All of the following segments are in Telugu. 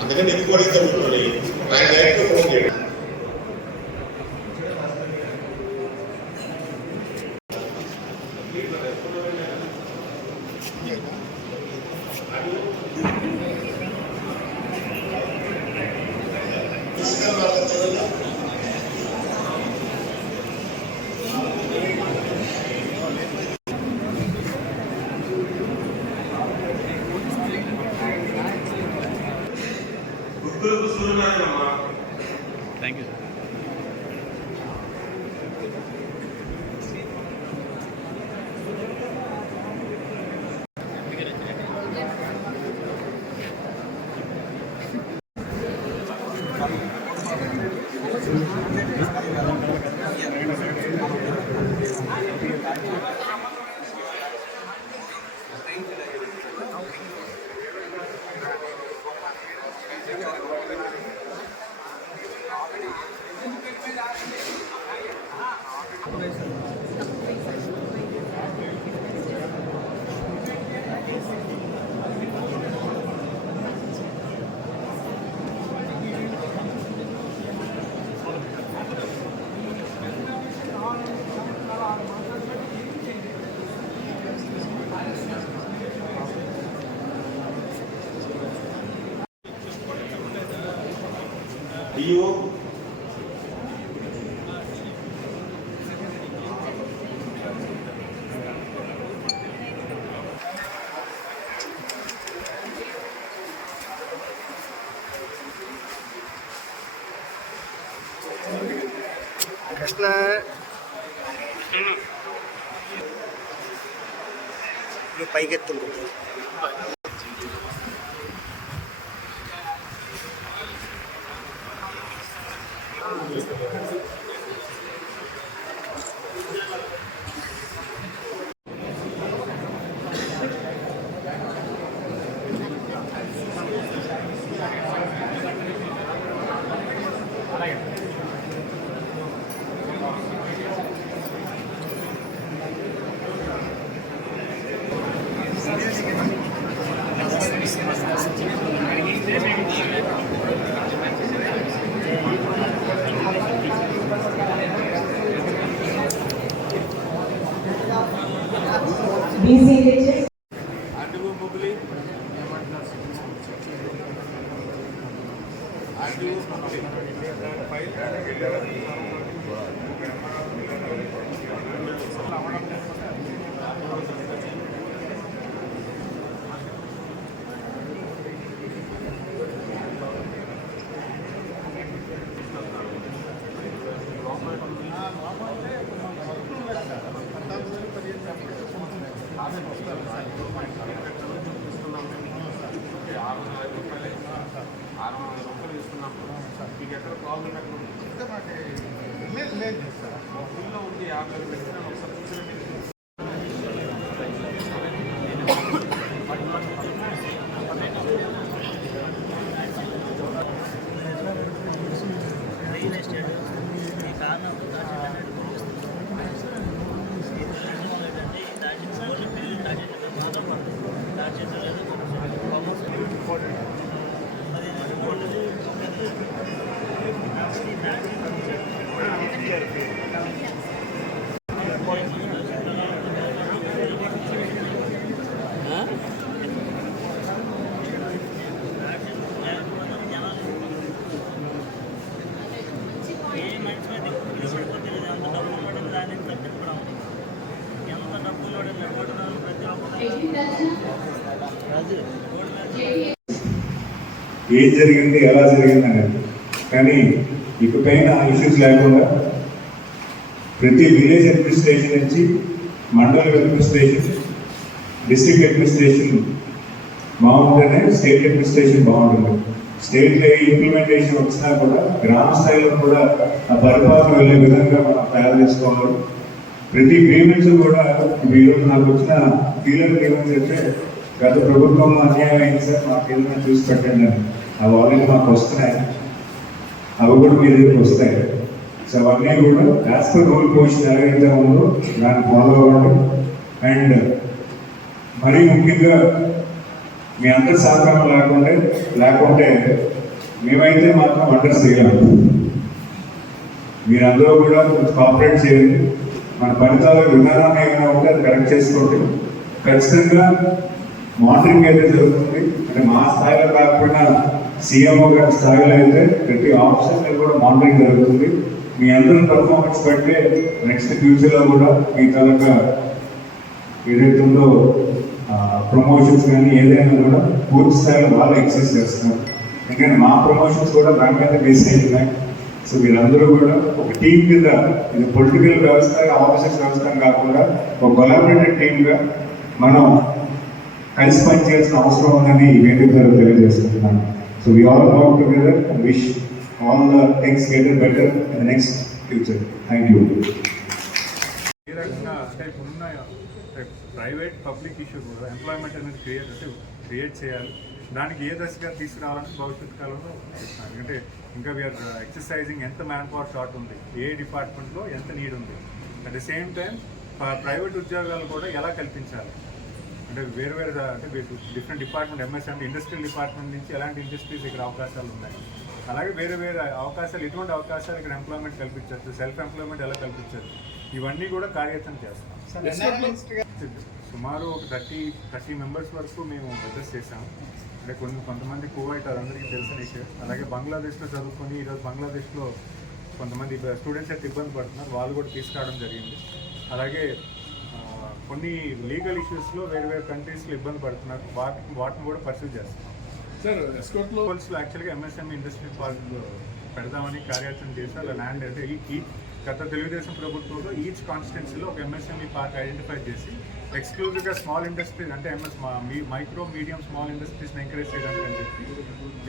అందుకని ఇది కూడా జరుగుతుంది. ఆయన డైరెక్ట్ ఫోన్ చేయండి. Thank you. డిఓ కృష్ణ పైకెత్తుంది. మీకు ఎక్కడ ప్రాబ్లం లేదు సార్. మా ఊళ్ళో ఉంది 50 ఒకసారి ఏం జరిగింది, ఎలా జరిగింది అనేది. కానీ ఇకపైన ఇష్యూస్ లేకుండా ప్రతి విలేజ్ అడ్మినిస్ట్రేషన్ నుంచి మండల అడ్మినిస్ట్రేషన్, డిస్ట్రిక్ట్ అడ్మినిస్ట్రేషన్ బాగుంటేనే స్టేట్ అడ్మినిస్ట్రేషన్ బాగుంటుంది. స్టేట్లో ఇంప్లిమెంటేషన్ వచ్చినా కూడా గ్రామ స్థాయిలో కూడా ఆ పరిపాలన వెళ్ళే విధంగా మనం తయారు చేసుకోవాలి. ప్రతి గ్రీవెన్స్ కూడా ఈరోజు నాకు వచ్చిన ఫీలర్ గ్రీవెన్స్ అయితే గత ప్రభుత్వంలో అన్యాయం అయింది సార్, మాకు ఏదైనా చూసి పెట్టండి అని. అవి ఆల్రెడీ మాకు వస్తున్నాయి, అవి కూడా మీ దగ్గరికి వస్తాయి. సో అవన్నీ కూడా యాజ్ పర్ రూల్ పొజిషన్ ఎలాగైతే ఉందో దాన్ని ఫాలో అవ్వండి. అండ్ మరీ ముఖ్యంగా మీ అందరి సహకారం లేకుంటే మేమైతే మాత్రం అండర్ చేయలేము. మీరందరూ కూడా కొంచెం కోఆపరేట్ చేయండి. మన ఫలితాల విధానాన్ని ఏమైనా ఉంటే అది కరెక్ట్ చేసుకోండి. ఖచ్చితంగా మానిటరింగ్ అయితే జరుగుతుంది. అంటే మా స్థాయిలో కాకుండా సీఎంఓ గారి స్థాయిలో అయితే ప్రతి ఆఫీసర్ కూడా మానిటరింగ్ జరుగుతుంది. మీ అందరి పర్ఫార్మెన్స్ బట్టే నెక్స్ట్ ఫ్యూచర్లో కూడా మీ తాలూకా ఏదైతే ఉందో ప్రమోషన్స్ కానీ ఏదైనా కూడా పూర్తి స్థాయిలో వాళ్ళు ఎక్సైజ్ చేస్తున్నారు. ఎందుకంటే మా ప్రమోషన్స్ కూడా దాని మీద బేస్ అవుతున్నాయి. సో వీళ్ళందరూ కూడా ఒక టీం కింద, ఇది పొలిటికల్ వ్యవస్థ, ఆఫీసర్స్ వ్యవస్థ కాకుండా ఒక కొలాబరేటెడ్ టీమ్గా మనం కలిసి పనిచేయాల్సిన అవసరం ఉందని ఈ వేదిక ద్వారా తెలియజేస్తున్నాను. So we all work together and wish all the things get better in the next future. Thank you. ఏ రకంగా అంటే ఇప్పుడున్న ప్రైవేట్ పబ్లిక్ ఇష్యూ కూడా ఎంప్లాయ్మెంట్ అనేది క్రియేట్ చేయాలి. దానికి ఏ దశగా తీసుకురావాలని భవిష్యత్ కాలంలో చెప్తాను. ఎందుకంటే ఇంకా వీఆర్ ఎక్సర్సైజింగ్ ఎంత మ్యాన్ పవర్ షార్ట్ ఉంది, ఏ డిపార్ట్మెంట్లో ఎంత నీడ్ ఉంది. At the same time private ఉద్యోగాలు కూడా ఎలా కల్పించాలి అంటే వేరు అంటే different department, MSME industrial department నుంచి ఎలాంటి ఇండస్ట్రీస్ ఇక్కడ అవకాశాలు ఉన్నాయి, అలాగే వేరే అవకాశాలు, ఎటువంటి అవకాశాలు ఇక్కడ ఎంప్లాయ్మెంట్ కల్పించవచ్చు, సెల్ఫ్ ఎంప్లాయ్మెంట్ ఎలా కల్పించవచ్చు, ఇవన్నీ కూడా కార్యాచరణ చేస్తాం. సుమారు ఒక 30 మెంబర్స్ వరకు మేము అడ్రస్ చేసాము. అంటే కొంతమంది కువైట్, అందరికీ తెలిసిన విషయం. అలాగే బంగ్లాదేశ్లో చదువుకొని ఈరోజు బంగ్లాదేశ్లో కొంతమంది స్టూడెంట్స్ అయితే ఇబ్బంది పడుతున్నారు, వాళ్ళు కూడా తీసుకురావడం జరిగింది. అలాగే కొన్ని లీగల్ ఇష్యూస్లో వేరే కంట్రీస్లో ఇబ్బంది పడుతున్నారు, వాటిని కూడా పర్సూ చేస్తున్నాం. సార్ ఎస్కోట్లో యాక్చువల్గా ఎంఎస్ఎంఈ ఇండస్ట్రీ పార్క్ పెడదామని కార్యాచరణ చేసి అలా ల్యాండ్ అంటే ఈ గత తెలుగుదేశం ప్రభుత్వంలో ఈచ్ కాన్స్టిట్యున్సీలో ఒక ఎంఎస్ఎంఈ పార్క్ ఐడెంటిఫై చేసి ఎక్స్క్లూజివ్గా స్మాల్ ఇండస్ట్రీస్ అంటే మైక్రో మీడియం స్మాల్ ఇండస్ట్రీస్ని ఎంకరేజ్ చేయడానికి అని చెప్పి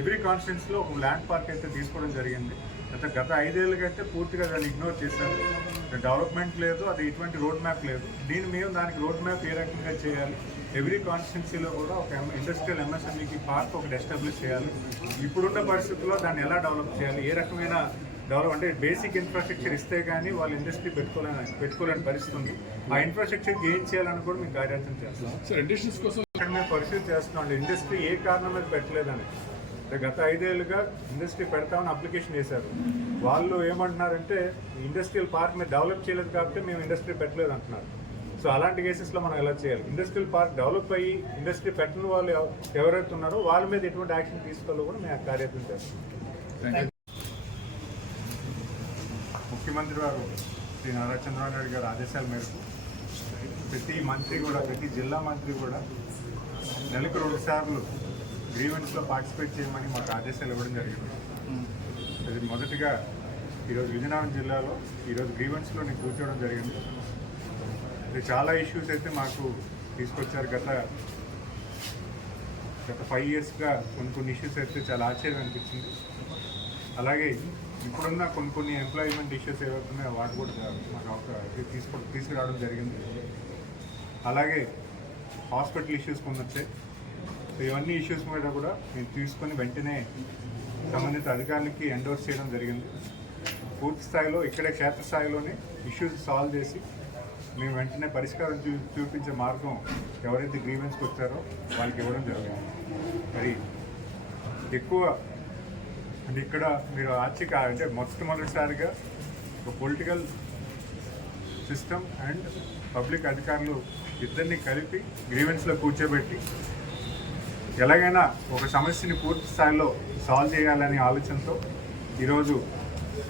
ఎవ్రీ కాన్స్టిట్యున్సీలో ఒక ల్యాండ్ పార్క్ అయితే తీసుకోవడం జరిగింది. గత 5 ఏళ్ళుగా అయితే పూర్తిగా దాన్ని ఇగ్నోర్ చేశారు. డెవలప్మెంట్ లేదు, అది ఎటువంటి రోడ్ మ్యాప్ లేదు. దానికి రోడ్ మ్యాప్ ఏ రకంగా చేయాలి, ఎవ్రీ కాన్స్టిట్యున్సీలో కూడా ఒక ఇండస్ట్రియల్ ఎంఎస్ఎంఈకి పార్క్ ఒకటి ఎస్టాబ్లిష్ చేయాలి. ఇప్పుడున్న పరిస్థితుల్లో దాన్ని ఎలా డెవలప్ చేయాలి, ఏ రకమైన డెవలప్ అంటే బేసిక్ ఇన్ఫ్రాస్ట్రక్చర్ ఇస్తే కానీ వాళ్ళు ఇండస్ట్రీ పెట్టుకోలేని పరిస్థితి ఉంది. ఆ ఇన్ఫ్రాస్ట్రక్చర్ గెయిన్ చేయాలని కూడా మేము కార్యాచరణ చేస్తాం. సార్ ఇండస్ట్రీస్ కోసం ఇక్కడ మేము పరిస్థితి చేస్తున్నాం. ఇండస్ట్రీ ఏ కారణం మీద పెట్టలేదని గత 5 ఏళ్ళుగా ఇండస్ట్రీ పెడతామని అప్లికేషన్ చేశారు. వాళ్ళు ఏమంటున్నారంటే ఇండస్ట్రియల్ పార్క్ మీద డెవలప్ చేయలేదు కాబట్టి మేము ఇండస్ట్రీ పెట్టలేదు అంటున్నారు. సో అలాంటి కేసెస్లో మనం ఎలా చేయాలి, ఇండస్ట్రియల్ పార్క్ డెవలప్ అయ్యి ఇండస్ట్రీ పెట్టని వాళ్ళు ఎవరైతే ఉన్నారో వాళ్ళ మీద ఎటువంటి యాక్షన్ తీసుకోవాలో కూడా మేము కార్యాచరణ చేస్తాం. ముఖ్యమంత్రి వారు శ్రీ నారా చంద్రబాబు నాయుడు గారి ఆదేశాల మేరకు ప్రతి జిల్లా మంత్రి కూడా నెలకు 2 సార్లు గ్రీవెన్స్లో పార్టిసిపేట్ చేయమని మాకు ఆదేశాలు ఇవ్వడం జరిగింది. అది మొదటిగా ఈరోజు విజయనగరం జిల్లాలో ఈరోజు గ్రీవెన్స్లో నేను కూర్చోవడం జరిగింది. చాలా ఇష్యూస్ అయితే మాకు తీసుకొచ్చారు. గత 5 ఇయర్స్గా కొన్ని ఇష్యూస్ అయితే చాలా ఆశ్చర్యం అనిపించింది. అలాగే ఇప్పుడున్న కొన్ని ఎంప్లాయ్మెంట్ ఇష్యూస్ ఏవైతున్నాయో వాటి కూడా మాకు తీసుకురావడం జరిగింది. అలాగే హాస్పిటల్ ఇష్యూస్ కొన్ని వచ్చాయి. సో ఇవన్నీ ఇష్యూస్ మీద కూడా మేము తీసుకొని వెంటనే సంబంధిత అధికారులకి ఎండోర్స్ చేయడం జరిగింది. పూర్తి స్థాయిలో ఇక్కడే క్షేత్రస్థాయిలోనే ఇష్యూస్ సాల్వ్ చేసి మేము వెంటనే పరిష్కారం చూపించే మార్గం ఎవరైతే గ్రీవెన్స్కి వచ్చారో వాళ్ళకి ఇవ్వడం జరిగింది. మరి ఎక్కువ అంటే ఇక్కడ మీరు అంటే మొట్టమొదటిసారిగా ఒక పొలిటికల్ సిస్టమ్ అండ్ పబ్లిక్ అధికారులు ఇద్దరిని కలిపి గ్రీవెన్స్లో కూర్చోబెట్టి ఎలాగైనా ఒక సమస్యని పూర్తి స్థాయిలో సాల్వ్ చేయాలనే ఆలోచనతో ఈరోజు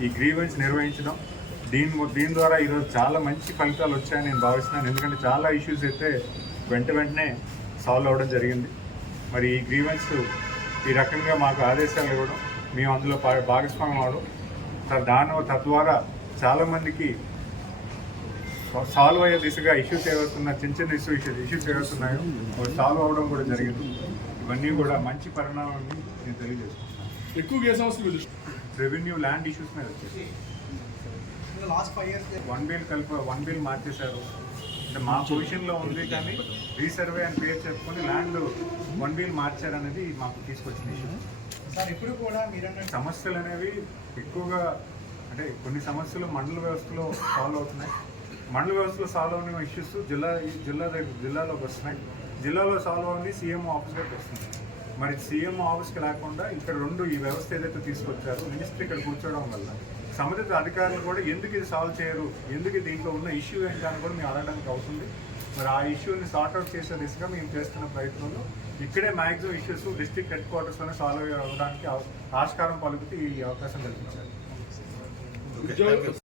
ఈ గ్రీవెన్స్ నిర్వహించడం, దీని ద్వారా ఈరోజు చాలా మంచి ఫలితాలు వచ్చాయని నేను భావిస్తున్నాను. ఎందుకంటే చాలా ఇష్యూస్ అయితే వెంటనే సాల్వ్ అవ్వడం జరిగింది. మరి ఈ గ్రీవెన్స్ ఈ రకంగా మాకు ఆదేశాలు ఇవ్వడం, మేము అందులో భాగస్వామ్యం అవడం, తద్వారా చాలామందికి సాల్వ్ అయ్యే దిశగా ఇష్యూస్ ఏవవుతున్నా చిన్న చిన్న ఇష్యూస్ ఏవవుతున్నాయో అవి సాల్వ్ అవ్వడం కూడా జరిగింది. ఇవన్నీ కూడా మంచి పరిణామాన్ని నేను తెలియజేస్తున్నాను. ఎక్కువగా ఏ సమస్యలు రెవెన్యూ ల్యాండ్ ఇష్యూస్ మీద వచ్చేసి లాస్ట్ 5 years వన్ బిల్ మార్చేశారు. అంటే మా పొజిషన్లో ఉంది కానీ రీసర్వే అని పేరు చెప్పుకొని ల్యాండ్ వన్ బిల్ మార్చారనేది మాకు తీసుకొచ్చిన ఇష్యూ. సార్ ఇప్పుడు కూడా మీరన్న సమస్యలు అనేవి ఎక్కువగా అంటే కొన్ని సమస్యలు మండల వ్యవస్థలో సాల్వ్ అవుతున్నాయి. మండల వ్యవస్థలో సాల్వ్ అయిన ఇష్యూస్ జిల్లాలోకి వస్తున్నాయి. జిల్లాలో సాల్వ్ అవ్వండి సీఎంఓ ఆఫీస్కి వస్తుంది. మరి సీఎంఓ ఆఫీస్కి లేకుండా ఇక్కడ ఈ వ్యవస్థ ఏదైతే తీసుకొచ్చారో మినిస్టర్ ఇక్కడ కూర్చోవడం వల్ల సంబంధిత అధికారులు కూడా ఎందుకు ఇది సాల్వ్ చేయరు, ఎందుకు దీంట్లో ఉన్న ఇష్యూ ఏంటని కూడా మేము అడగడానికి అవుతుంది. మరి ఆ ఇష్యూని సార్ట్అవుట్ చేసే దిశగా మేము చేస్తున్న ప్రయత్నంలో ఇక్కడే మ్యాక్సిమం ఇష్యూస్ డిస్ట్రిక్ట్ హెడ్ క్వార్టర్స్లోనే సాల్వ్ అవ్వడానికి ఆస్కారం పలుకుతూ ఈ అవకాశం కల్పించారు.